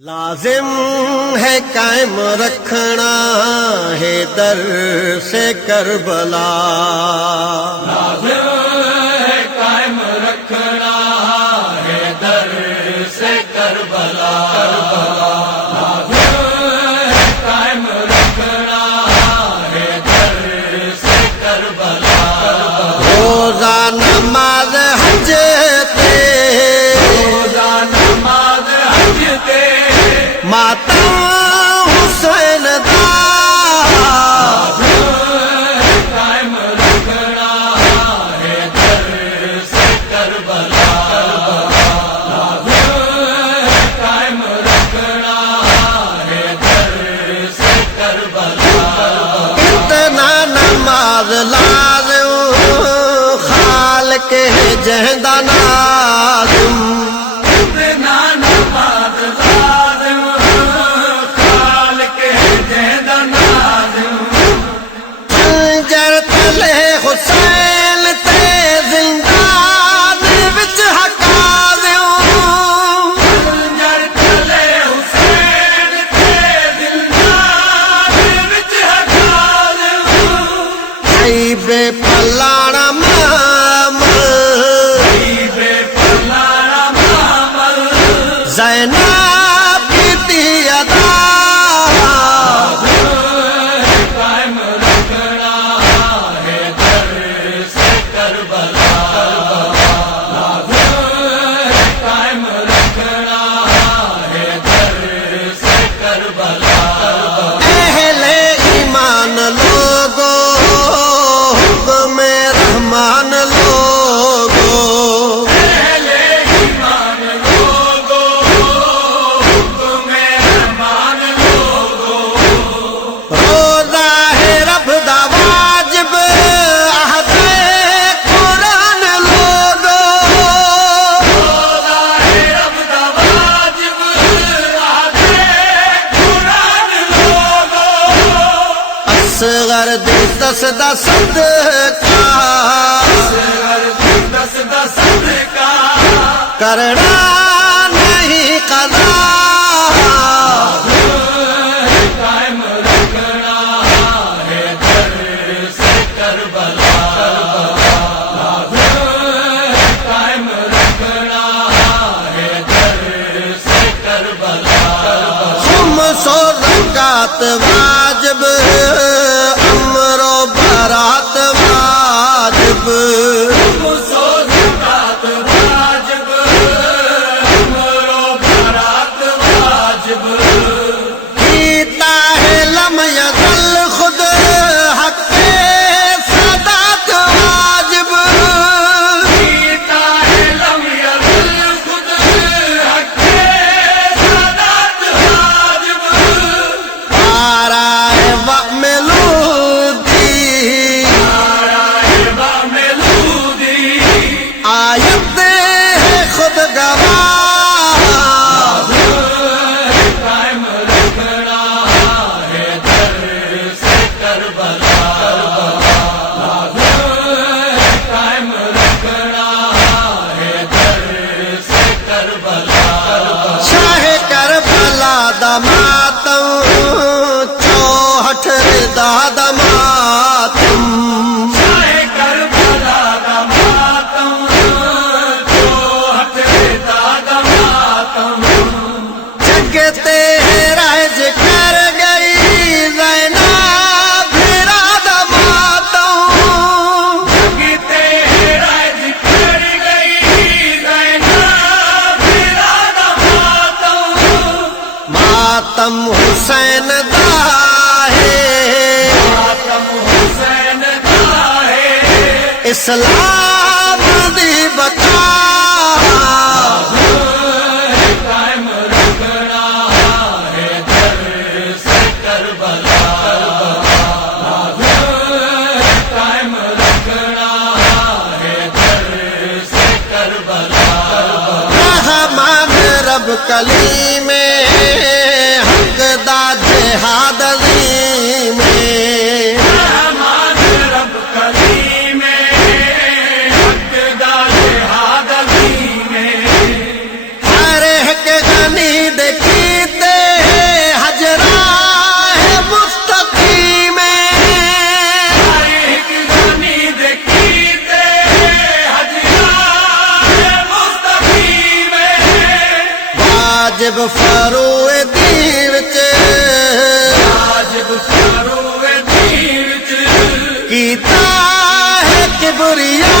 لازم ہے قائم رکھنا ہے در سے کربلا، لازم ہے قائم رکھنا ہے در سے کربلا، لازم ہے قائم رکھنا ہے در سے کربلا، روزہ نماز حج روزہ نماز حج تے ماتم حسین دا قائم رکھنا ہے در سے کربلا، قائم رکھنا ہے در سے کربلا، اتنا نماز لازم خالق جہندہ نازم، اتنا نماز لازم خالق جہندہ نازم، خنجر تلے حسین تے زندان وچ حقازم، خنجر تلے حسین تے زندان وچ حقازم، بے پلانا بے پلانا معمل زینب کی ادا، قائم رکھنا ہے در سے کربلا، قائم رکھنا ہے در سے کربلا، اہل ایمان لوگو حکم رحمان لوگو، اہل ایمان لوگو حکم رحمان لوگو، روزہ ہے رب دا واجب عہد قرآن لوگو، روزہ ہے رب دا واجب عہد قرآن لوگو، اصغر دی دسدا صدقہ دس دس صدقہ کرنا نہیں قضا، قائم رکھنا ہے در سے کربلا، قائم رکھنا ہے در سے کربلا، خمس و زکات واجب امر و برات واجب، زکات واجب امر و برات واجب، کیتا ہے لم یزل خود حق سادات واجب، پیتا ہے لم یزل خود حق سادات واجب، آرائے وَمِلُودِی ملودی آیت ہے خود گواہ، قائم رکھنا ہے در سے کربلا، قائم رکھنا ہے در سے کربلا، شاہ کربلا دا ماتم چوہٹھ رضا دا ماتم، شاہ کربلا دا ماتم چوہٹ رضا دا ماتم، جگتے رائج کر گئی زینب بھیرا دا ماتم، گیتے راج کر گئی زینب بھیرا دا ماتم، ماتم حسین دا ہے ماتم حسین دا ہے، اسلام دی بقا، قائم رکھنا ہے در سے کربلا، قائم رکھنا ہے در سے کربلا، رحمان رب کلیم حق دا جہاد عظیم، رحمان رب کریم حق دا جہاد عظیم، ہر ایک غنی دے کی ਫਰੋਏ ਦੀ ਵਿੱਚ ਵਾਜਬ ਫਰੋਏ ਦੀ ਵਿੱਚ ਕੀਤਾ ਹੈ ਕਿਬਰੀਆ